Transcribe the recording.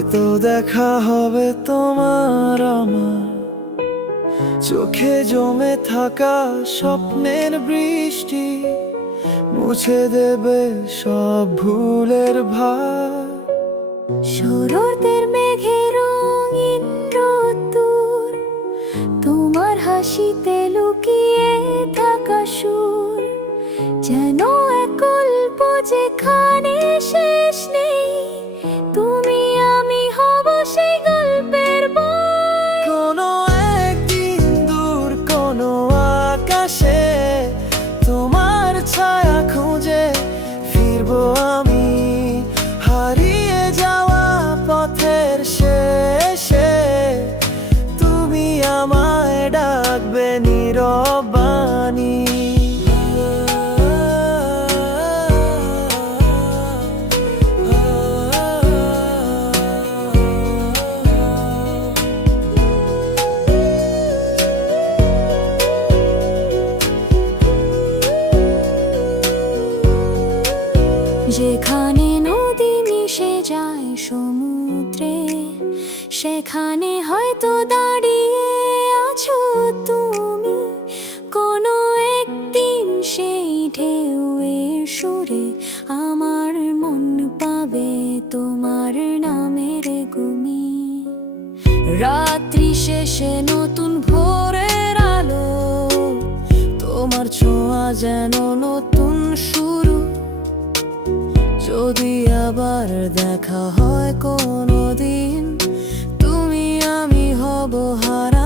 হয়তো দেখা হবে তোমার আমার চোখে জমে থাকা স্বপ্নের বৃষ্টি মুছে দেবে সব ভুলের ভার। শরতের মেঘে রঙিন রোদ্দুর, তোমার হাসিতে লুকিয়ে থাকা সুর, যেন এক গল্প যেখানে শেষ নেই। তুমি আমি হব সেই গল্পের বই। কোনো একদিন দূর কোনো আকাশে তোমার ছায়া খুঁজে ফিরবো আমি, হারিয়ে যাওয়া পথের শেষে তুমি আমায় ডাকবে নীরব বাণী। যেখানে নদী মিশে যায় সমুদ্রে, সেখানে হয়তো দাঁড়িয়ে আছো তুমি। কোনো একদিন সেই ঢেউয়ের সুরে আমার মন পাবে তোমার নামের গুমি। রাত্রি শেষে নতুন ভোরের আলো, তোমার ছোঁয়া যেন নতুন শুরু। যদি আবার দেখা হয় কোনো দিন, তুমি আমি হব হারা।